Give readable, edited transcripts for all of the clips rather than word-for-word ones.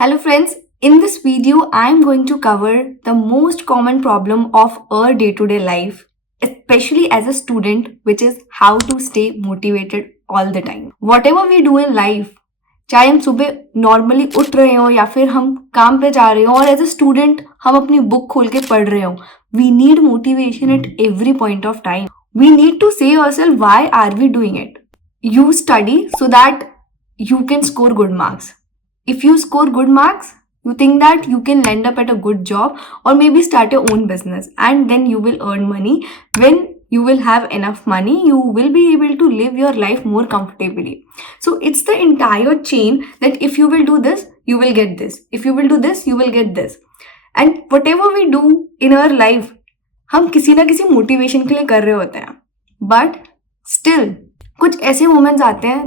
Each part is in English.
Hello friends, in this video I am going to cover the most common problem of our day-to-day life, especially as a student, which is how to stay motivated all the time. Whatever we do in life, चाहे हम सुबह normally उठ रहे हो या फिर हम काम पे जा रहे हो और एज अ स्टूडेंट हम अपनी बुक खोल के पढ़ रहे हो, we need motivation at every point of time. We need to say yourself, why are we doing it? You study so that you can score good marks. If you score good marks, you think that you can land up at a good job or maybe start your own business, and then you will earn money. When you will have enough money, you will be able to live your life more comfortably. So it's the entire chain that if you will do this, you will get this. If you will do this, you will get this. And whatever we do in our life, हम किसी ना किसी motivation के लिए कर रहे होते हैं, बट स्टिल कुछ ऐसे मोमेंट्स आते हैं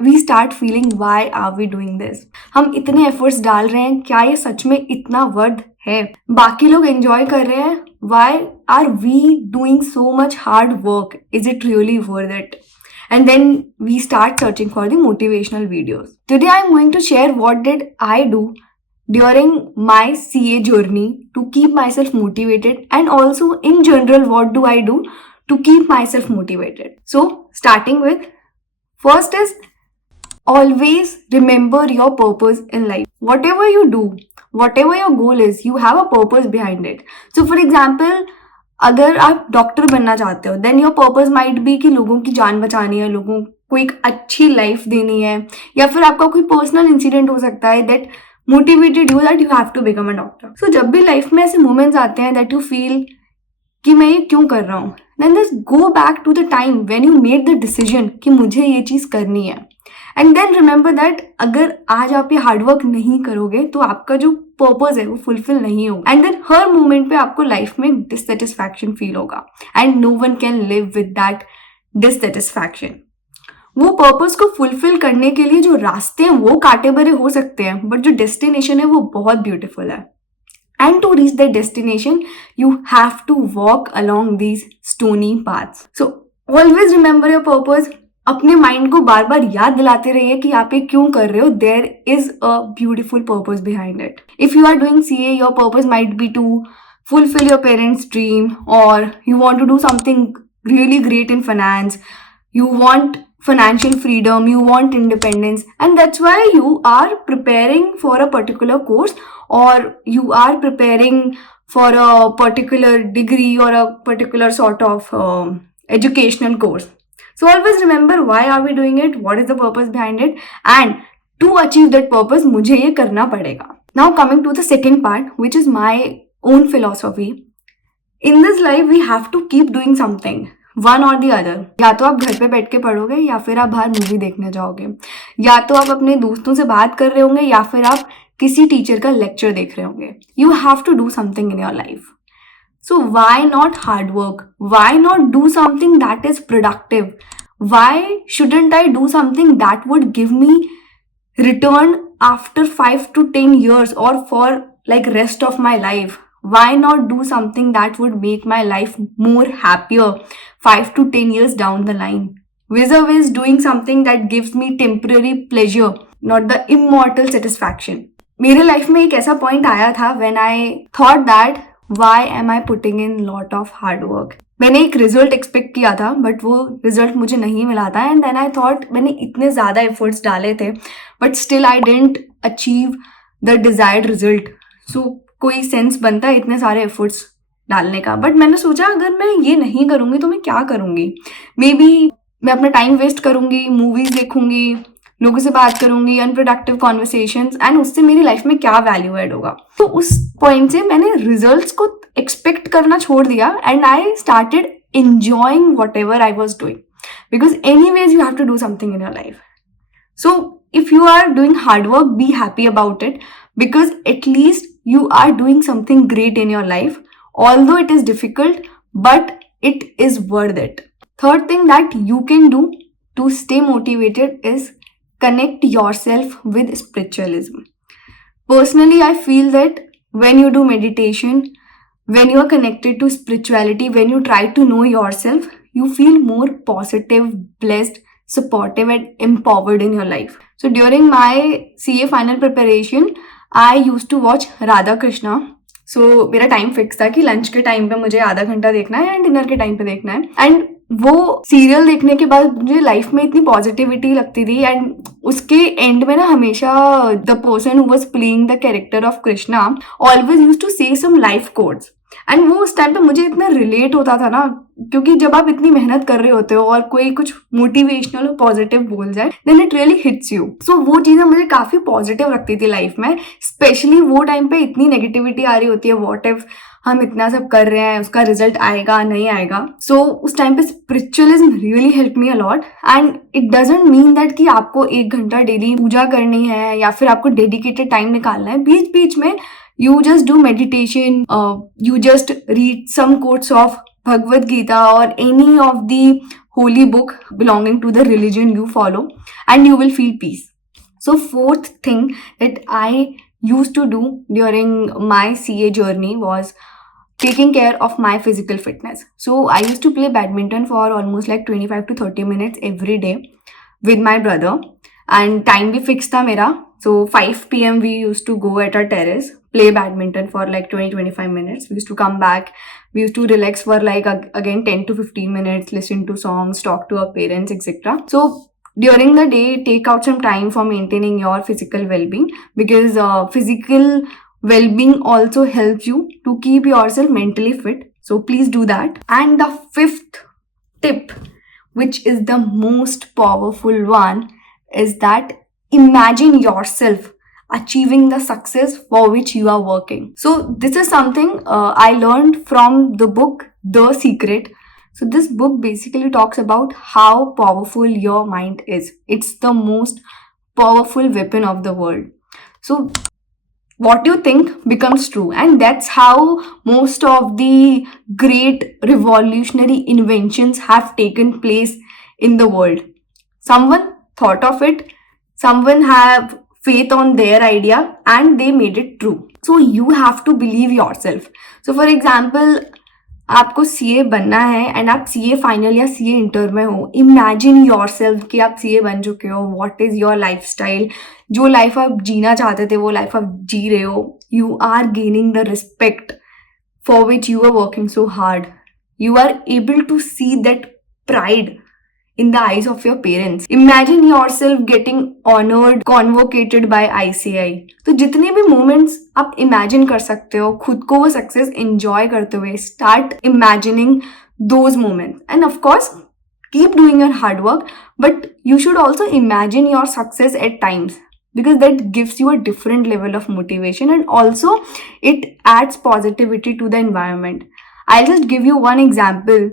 we start feeling why are we doing this. हम इतने एफर्ट्स डाल रहे हैं, क्या ये सच में इतना वर्थ है? बाकी लोग एंजॉय कर रहे हैं, why are we doing so much hard work? Is it really worth it? And then we start searching for the motivational videos. Today I am going to share what did I do during my CA journey to keep myself motivated, and also in general what do I do to keep myself motivated. So starting with, first is always remember your purpose in life. Whatever you do, whatever your goal is, you have a purpose behind it. So for example, अगर आप doctor बनना चाहते हो, then your purpose might be कि लोगों की जान बचानी है, लोगों को एक अच्छी लाइफ देनी है, या फिर आपका कोई पर्सनल इंसिडेंट हो सकता है that motivated you that you have to become a doctor. So जब भी लाइफ में ऐसे मोमेंट्स आते हैं दैट यू फील कि मैं ये क्यों कर रहा हूँ, then just go back to the time when you made the decision कि मुझे ये चीज करनी है. एंड देन रिमेंबर दैट अगर आज आप ये हार्डवर्क नहीं करोगे तो आपका जो पर्पस है वो फुलफिल नहीं होगा. एंड देन हर मोमेंट पे आपको लाइफ में डिससेटिस्फैक्शन फील होगा, and no one can live with that dissatisfaction. वो पर्पस को फुलफिल करने के लिए जो रास्ते हैं वो कांटे भरे हो सकते हैं, बट जो डेस्टिनेशन है वो बहुत ब्यूटीफुल है. And to reach that destination, you have to walk along these stony paths. So always remember your purpose. अपने माइंड को बार बार याद दिलाते रहिए कि आप ये क्यों कर रहे हो. There is a beautiful purpose behind it. If you are doing CA, your purpose might be to fulfill your parents' dream, or you want to do something really great in finance. You want financial freedom, you want independence, and that's why you are preparing for a particular course, or you are preparing for a particular degree or a particular sort of educational course. So always remember, why are we doing it? What is the purpose behind it? And to achieve that purpose, मुझे ये करना पड़ेगा. Now coming to the second part, which is my own philosophy. In this life, we have to keep doing something. One or the other. या तो आप घर पे बैठ के पढ़ोगे, या फिर आप बाहर मूवी देखने जाओगे, या तो आप अपने दोस्तों से बात कर रहे होंगे, या फिर आप किसी टीचर का लेक्चर देख रहे होंगे. You have to do something in your life. So why not hard work? Why not do something that is productive? Why shouldn't I do something that would give me return after 5 to 10 years or for like rest of my life? Why not do something that would make my life more happier 5 to 10 years down the line? Vis-a-vis doing something that gives me temporary pleasure, not the immortal satisfaction. मेरे life में एक ऐसा point आया था when I thought that why am I putting in lot of hard work? मैंने एक result expect किया था, बट वो रिजल्ट मुझे नहीं मिला था. एंड देन आई थॉट मैंने इतने ज़्यादा एफर्ट्स डाले थे, but still I didn't achieve the desired result. So कोई सेंस बनता है इतने सारे एफर्ट्स डालने का. बट मैंने सोचा अगर मैं ये नहीं करूँगी तो मैं क्या करूँगी? मे बी मैं अपना टाइम वेस्ट करूँगी, मूवीज देखूँगी, लोगों से बात करूंगी, अनप्रोडक्टिव कॉन्वर्सेशंस, एंड उससे मेरी लाइफ में क्या वैल्यू ऐड होगा. तो उस पॉइंट से मैंने रिजल्ट्स को एक्सपेक्ट करना छोड़ दिया, and I started enjoying whatever I was doing, because anyways you have to do something in your life. So if you are doing hard work, be happy about it, because at least you are doing something great in your life, although it is difficult, but it is worth it. Third thing that you can do to stay motivated is connect yourself with spiritualism. Personally, I feel that when you do meditation, when you are connected to spirituality, when you try to know yourself, you feel more positive, blessed, supportive, and empowered in your life. So during my CA final preparation, I use to watch Radha Krishna. So मेरा time fix था कि lunch के time पे मुझे आधा घंटा देखना है एंड डिनर के टाइम पे देखना है. एंड वो सीरियल देखने के बाद मुझे लाइफ में इतनी पॉजिटिविटी लगती थी. एंड उसके एंड में ना हमेशा the person who was playing the character of Krishna always use to say some life codes. And वो उस टाइम पे मुझे इतना रिलेट होता था ना, क्योंकि जब आप इतनी मेहनत कर रहे होते हो और कोई कुछ मोटिवेशनल और पॉजिटिव बोल जाए then it really hits you. So वो चीजें मुझे काफी पॉजिटिव रखती थी लाइफ में. स्पेशली वो टाइम पे इतनी नेगेटिविटी आ रही होती है, व्हाट इफ हम इतना सब कर रहे हैं उसका रिजल्ट आएगा नहीं आएगा. सो उस टाइम पे spiritualism really help me a lot. And it doesn't mean that कि आपको 1 घंटा डेली पूजा करनी है या फिर आपको डेडिकेटेड टाइम निकालना है. बीच बीच में you just do meditation, you just read some quotes of Bhagavad Gita or any of the holy book belonging to the religion you follow, and you will feel peace. So fourth thing that I used to do during my CA journey was taking care of my physical fitness. So I used to play badminton for almost like 25 to 30 minutes every day with my brother, and time भी fixed था मेरा. So 5 p.m. we used to go at our terrace, play badminton for like 20-25 minutes. We used to come back. We used to relax for like again 10 to 15 minutes, listen to songs, talk to our parents, etc. So during the day, take out some time for maintaining your physical well-being, because physical well-being also helps you to keep yourself mentally fit. So please do that. And the fifth tip, which is the most powerful one, is that imagine yourself achieving the success for which you are working. So this is something I learned from the book The Secret. So this book basically talks about how powerful your mind is. It's the most powerful weapon of the world. So what you think becomes true, and that's how most of the great revolutionary inventions have taken place in the world. Someone thought of it, someone have faith on their idea, and they made it true. So you have to believe yourself. So for example, आपको CA बनना है and आप CA final या CA inter में हो. Imagine yourself कि आप CA बन चुके हो. What is your life style? जो लाइफ आप जीना चाहते थे वो लाइफ आप जी रहे हो. You are gaining the respect for which you are working so hard. You are able to see that pride in the eyes of your parents. Imagine yourself getting honored, convocated by ICI. तो जितने भी moments आप imagine कर सकते हो खुद को वो success enjoy करते हुए, start imagining those moments. And of course, keep doing your hard work, but you should also imagine your success at times, because that gives you a different level of motivation, and also it adds positivity to the environment. I'll just give you one example.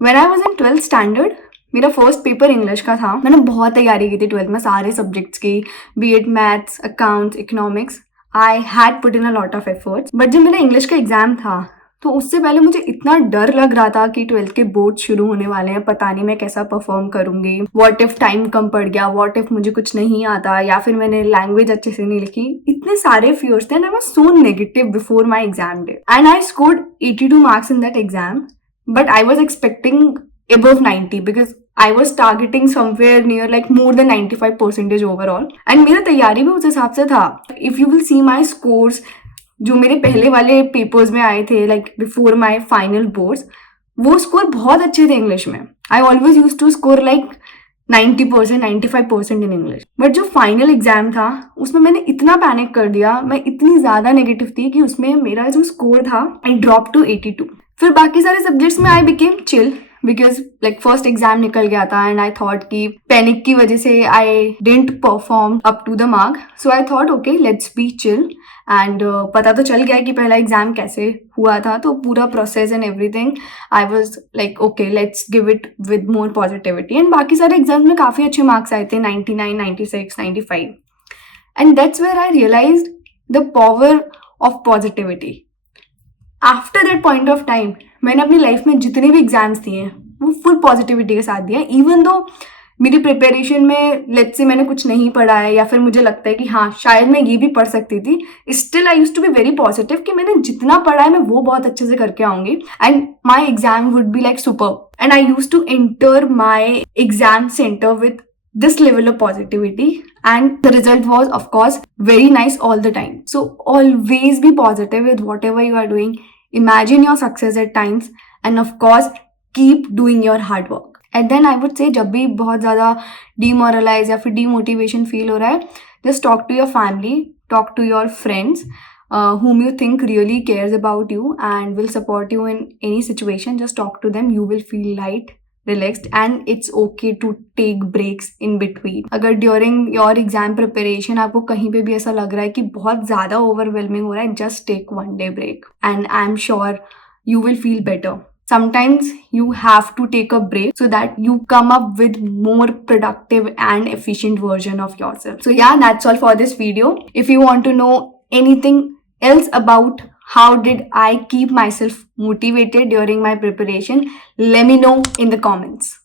When I was in 12th standard, मेरा first paper English का था. मैंने बहुत तैयारी की थी 12th में सारे सब्जेक्ट्स की, B it maths, accounts, economics. I had put in a lot of efforts. But जब मेरा इंग्लिश का एग्जाम था तो उससे पहले मुझे इतना डर लग रहा था कि 12th के बोर्ड शुरू होने वाले हैं, पता नहीं मैं कैसा परफॉर्म करूंगी. व्हाट इफ टाइम कम पड़ गया, व्हाट इफ मुझे कुछ नहीं आता, या फिर मैंने लैंग्वेज अच्छे से नहीं लिखी. इतने सारे फियर्स थे and I was so negative before my exam day. And I scored 82 marks in that exam, but I was expecting above 90 because I was targeting somewhere near like more than 95% overall. And मेरा तैयारी भी उस हिसाब से था. If you will see my scores जो मेरे पहले वाले पेपर्स में आए थे like before my final boards, वो स्कोर बहुत अच्छे थे इंग्लिश में. I always used to score like 90%, 95% in English. But जो फाइनल एग्जाम था उसमें मैंने इतना पैनिक कर दिया, मैं इतनी ज़्यादा नेगेटिव थी कि उसमें मेरा जो स्कोर था I dropped to 82. फिर बाकी सारे सब्जेक्ट्स में I became chill because like first exam निकल गया था and I thought कि पैनिक की वजह से I didn't perform up to the mark. So I thought okay, let's be chill. And पता तो चल गया कि पहला एग्जाम कैसे हुआ था, तो पूरा process and everything I was like okay let's give it with more positivity. And बाकी सारे एग्जाम्स में काफ़ी अच्छे मार्क्स आए थे, 99, 96, 95. And that's where I realised the power of positivity. After that point of time मैंने अपनी लाइफ में जितने भी एग्जाम्स दिए हैं वो फुल पॉजिटिविटी के साथ दिया. इवन दो मेरी प्रिपरेशन में लेट्स से मैंने कुछ नहीं पढ़ा है या फिर मुझे लगता है कि हाँ शायद मैं ये भी पढ़ सकती थी, still I use to be very positive कि मैंने जितना पढ़ा है मैं वो बहुत अच्छे से करके आऊंगी and my exam would be like super. And I use to enter my exam centre with this level of positivity, and the result was, of course, very nice all the time. So always be positive with whatever you are doing. Imagine your success at times, and of course keep doing your hard work. And then I would say, जब भी बहुत ज़्यादा demoralize या फिर demotivation feel हो रहा है, just talk to your family, talk to your friends, whom you think really cares about you and will support you in any situation. Just talk to them, you will feel light, relaxed, and it's okay to take breaks in between. अगर during your exam preparation आपको कहीं पे भी ऐसा लग रहा है कि बहुत ज़्यादा overwhelming हो रहा है, just take one day break and I'm sure you will feel better. Sometimes you have to take a break so that you come up with more productive and efficient version of yourself. So yeah, that's all for this video. If you want to know anything else about how did I keep myself motivated during my preparation, let me know in the comments.